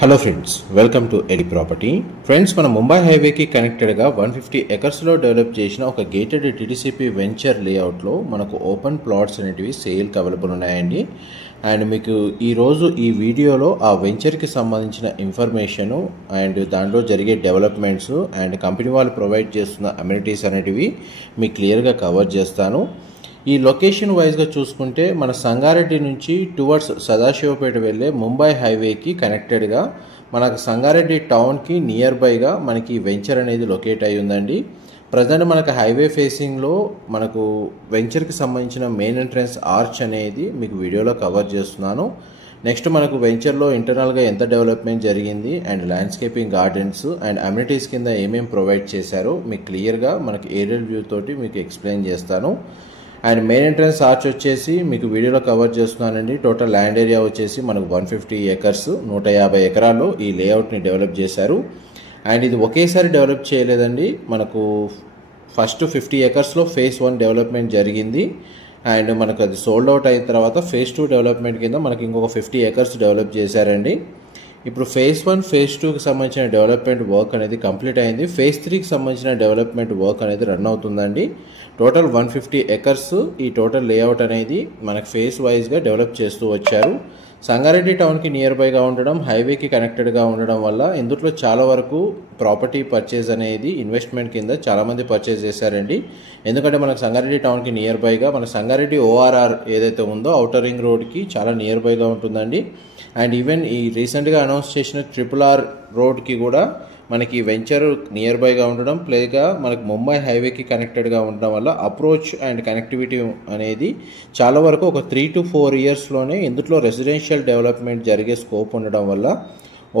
Hello friends, welcome to ED property. Friends, మన ముంబై హైవేకి కనెక్టెడ్గా 150 ఎకర్స్లో develop చేసిన ఒక గేటెడ్ టీటీసీపీ వెంచర్ లేఅవుట్లో మనకు ఓపెన్ ప్లాట్స్ అనేటివి సేల్కి అవైలబుల్ ఉన్నాయండి. అండ్ మీకు ఈరోజు ఈ వీడియోలో ఆ వెంచర్కి సంబంధించిన ఇన్ఫర్మేషను అండ్ దాంట్లో జరిగే డెవలప్మెంట్స్ అండ్ కంపెనీ వాళ్ళు ప్రొవైడ్ చేస్తున్న అమ్యూనిటీస్ అనేటివి మీకు క్లియర్గా కవర్ చేస్తాను. ఈ లొకేషన్ వైజ్గా చూసుకుంటే మన సంగారెడ్డి నుంచి టువర్డ్స్ సదాశివపేట వెళ్ళే ముంబై హైవేకి కనెక్టెడ్గా మనకు సంగారెడ్డి టౌన్కి నియర్ బైగా మనకి వెంచర్ అనేది లొకేట్ అయి ఉందండి. ప్రజెంట్ మనకు హైవే ఫేసింగ్లో మనకు వెంచర్కి సంబంధించిన మెయిన్ ఎంట్రన్స్ ఆర్చ్ అనేది మీకు వీడియోలో కవర్ చేస్తున్నాను. నెక్స్ట్ మనకు వెంచర్లో ఇంటర్నల్గా ఎంత డెవలప్మెంట్ జరిగింది and landscaping gardens and amenities కింద ఏమేమి ప్రొవైడ్ చేశారో మీకు క్లియర్గా మనకి ఏరియల్ వ్యూ తోటి మీకు ఎక్స్ప్లెయిన్ చేస్తాను. అండ్ మెయిన్ ఎంట్రన్స్ ఆర్చ్ వచ్చేసి మీకు వీడియోలో కవర్ చేస్తున్నానండి. టోటల్ ల్యాండ్ ఏరియా వచ్చేసి మనకు 150 ఎకర్స్ 150 ఎకరాల్లో ఈ లేఅవుట్ని డెవలప్ చేశారు. అండ్ ఇది ఒకేసారి డెవలప్ చేయలేదండి. మనకు ఫస్ట్ 50 ఎకర్స్లో ఫేజ్ 1 డెవలప్మెంట్ జరిగింది. అండ్ మనకు అది సోల్డ్ అవుట్ అయిన తర్వాత ఫేజ్ 2 డెవలప్మెంట్ కింద మనకి ఇంకొక 50 ఎకర్స్ డెవలప్ చేశారండి. ఇప్పుడు ఫేజ్ 1 ఫేజ్ 2కి సంబంధించిన డెవలప్మెంట్ వర్క్ అనేది కంప్లీట్ అయింది. ఫేజ్ 3కి సంబంధించిన డెవలప్మెంట్ వర్క్ అనేది రన్ అవుతుందండి. టోటల్ 150 ఎకర్స్ ఈ టోటల్ లేఅవుట్ అనేది మనకు ఫేజ్ వైజ్గా డెవలప్ చేస్తూ వచ్చారు. సంగారెడ్డి టౌన్కి నియర్ బైగా ఉండడం, హైవేకి కనెక్టెడ్గా ఉండడం వల్ల ఇందులో చాలా వరకు ప్రాపర్టీ పర్చేజ్ అనేది ఇన్వెస్ట్మెంట్ కింద చాలామంది పర్చేజ్ చేశారండి. ఎందుకంటే మనకు సంగారెడ్డి టౌన్కి నియర్ బైగా మన సంగారెడ్డి ORR ఏదైతే ఉందో ఔటర్ రింగ్ రోడ్కి చాలా నియర్ బైగా ఉంటుందండి. అండ్ ఈవెన్ ఈ రీసెంట్గా అనౌన్స్ చేసిన RRR రోడ్కి కూడా మనకి వెంచర్ నియర్ బైగా ఉండడం ప్లేగా మనకి ముంబై హైవేకి కనెక్టెడ్గా ఉండడం వల్ల అప్రోచ్ అండ్ కనెక్టివిటీ అనేది చాలా వరకు ఒక 3 to 4 ఇయర్స్లోనే ఇందులో రెసిడెన్షియల్ డెవలప్మెంట్ జరిగే స్కోప్ ఉండడం వల్ల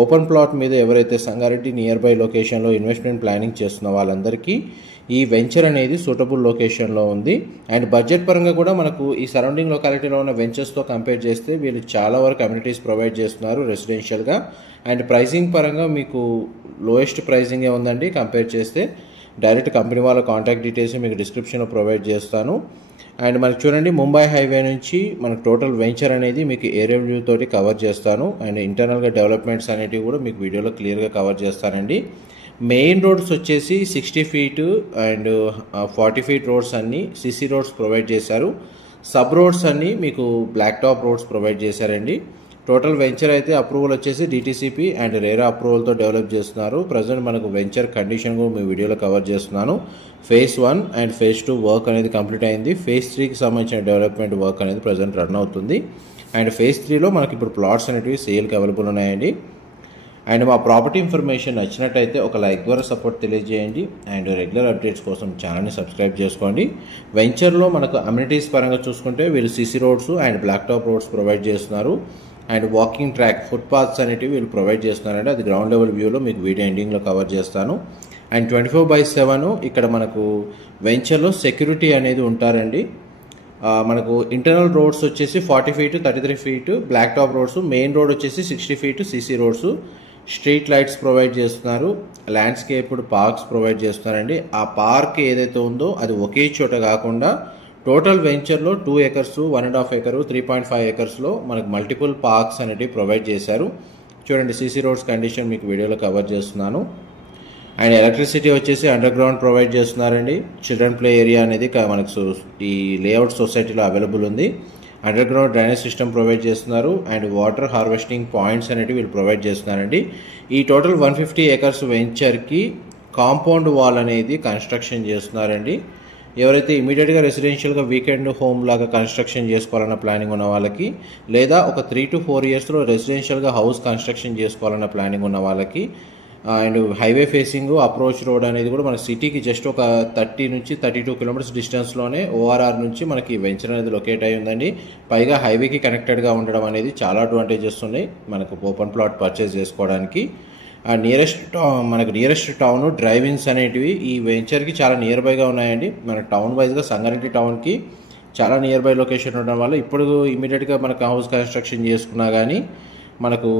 ఓపెన్ ప్లాట్ మీద ఎవరైతే సంగారెడ్డి నియర్ బై లొకేషన్లో ఇన్వెస్ట్మెంట్ ప్లానింగ్ చేస్తున్న వాళ్ళందరికీ ఈ వెంచర్ అనేది సూటబుల్ లొకేషన్లో ఉంది. అండ్ బడ్జెట్ పరంగా కూడా మనకు ఈ సరౌండింగ్ లొకాలిటీలో ఉన్న వెంచర్స్తో కంపేర్ చేస్తే వీళ్ళు చాలా వరకు కమ్యూనిటీస్ ప్రొవైడ్ చేస్తున్నారు రెసిడెన్షియల్గా. అండ్ ప్రైసింగ్ పరంగా మీకు లోయెస్ట్ ప్రైసింగే ఉందండి. కంపేర్ చేస్తే డైరెక్ట్ కంపెనీ వాళ్ళ కాంటాక్ట్ డీటెయిల్స్ మీకు డిస్క్రిప్షన్లో ప్రొవైడ్ చేస్తాను. అండ్ మనకు చూడండి, ముంబై హైవే నుంచి మనకు టోటల్ వెంచర్ అనేది మీకు ఏరియల్ వ్యూ తోటి కవర్ చేస్తాను. అండ్ ఇంటర్నల్గా డెవలప్మెంట్స్ అనేటివి కూడా మీకు వీడియోలో క్లియర్గా కవర్ చేస్తానండి. మెయిన్ రోడ్స్ వచ్చేసి 60 feet అండ్ 40 feet రోడ్స్ అన్నీ సిసి రోడ్స్ ప్రొవైడ్ చేశారు. సబ్ రోడ్స్ అన్నీ మీకు బ్లాక్ టాప్ రోడ్స్ ప్రొవైడ్ చేశారండి. టోటల్ వెంచర్ అయితే అప్రూవల్ వచ్చేసి DTCP అండ్ రేరా అప్రూవల్తో డెవలప్ చేస్తున్నారు. ప్రజెంట్ మనకు వెంచర్ కండిషన్ కూడా మీ వీడియోలో కవర్ చేస్తున్నాను. ఫేజ్ 1 అండ్ ఫేజ్ 2 వర్క్ అనేది కంప్లీట్ అయింది. ఫేజ్ 3కి సంబంధించిన డెవలప్మెంట్ వర్క్ అనేది ప్రజెంట్ రన్ అవుతుంది. అండ్ ఫేజ్ 3లో మనకి ఇప్పుడు ప్లాట్స్ అనేటివి సేల్కి అవైలబుల్ ఉన్నాయండి. అండ్ మా ప్రాపర్టీ ఇన్ఫర్మేషన్ నచ్చినట్టయితే ఒక లైక్ ద్వారా సపోర్ట్ తెలియజేయండి. అండ్ రెగ్యులర్ అప్డేట్స్ కోసం ఛానల్ని సబ్స్క్రైబ్ చేసుకోండి. వెంచర్లో మనకు అమ్యూనిటీస్ పరంగా చూసుకుంటే వీళ్ళు CC roads and black top roads provide చేస్తున్నారు. అండ్ వాకింగ్ ట్రాక్ ఫుట్పాత్స్ అనేటివి వీళ్ళు ప్రొవైడ్ చేస్తున్నారండి. అది గ్రౌండ్ లెవెల్ వ్యూలో మీకు వీడియో ఎండింగ్లో కవర్ చేస్తాను. అండ్ 24/7 ఇక్కడ మనకు వెంచర్లో సెక్యూరిటీ అనేది ఉంటారండి. మనకు ఇంటర్నల్ రోడ్స్ వచ్చేసి 40 feet 33 feet black top roads, main road వచ్చేసి 60 feet CC roads, street lights provide చేస్తున్నారు, ల్యాండ్స్కేప్డ్ పార్క్స్ ప్రొవైడ్ చేస్తున్నారండి. ఆ పార్క్ ఏదైతే ఉందో అది ఒకే చోట కాకుండా టోటల్ వెంచర్లో 2 acres 1.5 acre 3.5 acresలో మనకు మల్టిపుల్ పార్క్స్ అనేటివి ప్రొవైడ్ చేశారు. చూడండి, సిసి రోడ్స్ కండిషన్ మీకు వీడియోలో కవర్ చేస్తున్నాను. అండ్ ఎలక్ట్రిసిటీ వచ్చేసి అండర్ గ్రౌండ్ ప్రొవైడ్ చేస్తున్నారండి. చిల్డ్రన్ ప్లే ఏరియా అనేది మనకు ఈ లేఅవుట్ సొసైటీలో అవైలబుల్ ఉంది. Under ground drainage system provide చేస్తున్నారు. అండ్ వాటర్ హార్వెస్టింగ్ పాయింట్స్ అనేవి వీళ్ళు ప్రొవైడ్ చేస్తున్నారండి. ఈ టోటల్ 150 acres వెంచర్కి కాంపౌండ్ వాల్ అనేది కన్స్ట్రక్షన్ చేస్తున్నారండి. ఎవరైతే ఇమీడియట్గా రెసిడెన్షియల్గా వీకెండ్ హోమ్ లాగా కన్స్ట్రక్షన్ చేసుకోవాలన్న ప్లానింగ్ ఉన్న వాళ్ళకి, లేదా ఒక 3 to 4 ఇయర్స్లో రెసిడెన్షియల్గా హౌస్ కన్స్ట్రక్షన్ చేసుకోవాలన్న ప్లానింగ్ ఉన్న వాళ్ళకి, and highway facing approach road అనేది కూడా మన సిటీకి జస్ట్ ఒక 30 నుంచి 32 kilometers డిస్టెన్స్లోనే ORR నుంచి మనకి వెంచర్ అనేది లొకేట్ అయి ఉందండి. పైగా హైవేకి కనెక్టెడ్గా ఉండడం అనేది చాలా అడ్వాంటేజెస్ ఉన్నాయి మనకు ఓపెన్ ప్లాట్ పర్చేస్ చేసుకోవడానికి. మనకు నియరెస్ట్ టౌన్ డ్రైవింగ్స్ అనేటివి ఈ వెంచర్కి చాలా నియర్ బైగా ఉన్నాయండి. మన టౌన్ వైజ్గా సంగారెడ్డి టౌన్కి చాలా నియర్ బై లొకేషన్ ఉండడం వల్ల ఇప్పుడు ఇమీడియట్గా మనకు హౌస్ కన్స్ట్రక్షన్ చేసుకున్నా కానీ మనకు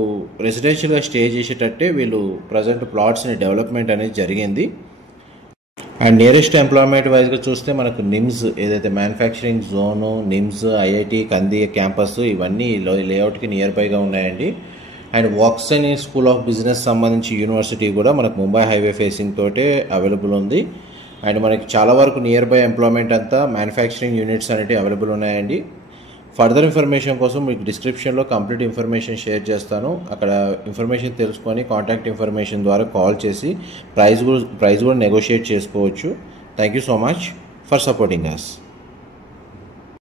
రెసిడెన్షియల్గా స్టే చేసేటట్టే వీళ్ళు ప్రజెంట్ ప్లాట్స్ని డెవలప్మెంట్ అనేది జరిగింది. అండ్ నియరెస్ట్ ఎంప్లాయ్మెంట్ వైజ్గా చూస్తే మనకు నిమ్స్ ఏదైతే మ్యానుఫ్యాక్చరింగ్ జోను, నిమ్స్, IIT కంది క్యాంపస్ ఇవన్నీ లేఅవుట్కి నియర్ బైగా ఉన్నాయండి. And Woxsen school of business సంబంధించి యూనివర్సిటీ కూడా మనకు ముంబై హైవే ఫేసింగ్ తోటే అవైలబుల్ ఉంది. అండ్ మనకి చాలా వరకు నియర్ బై ఎంప్లాయ్మెంట్ అంతా మ్యానుఫ్యాక్చరింగ్ యూనిట్స్ అనేవి అవైలబుల్ ఉన్నాయండి. ఫర్దర్ ఇన్ఫర్మేషన్ కోసం మీకు డిస్క్రిప్షన్లో కంప్లీట్ ఇన్ఫర్మేషన్ షేర్ చేస్తాను. అక్కడ ఇన్ఫర్మేషన్ తెలుసుకొని కాంటాక్ట్ ఇన్ఫర్మేషన్ ద్వారా కాల్ చేసి ప్రైస్ కూడా నెగోషియేట్ చేసుకోవచ్చు. Thank you so much for supporting us.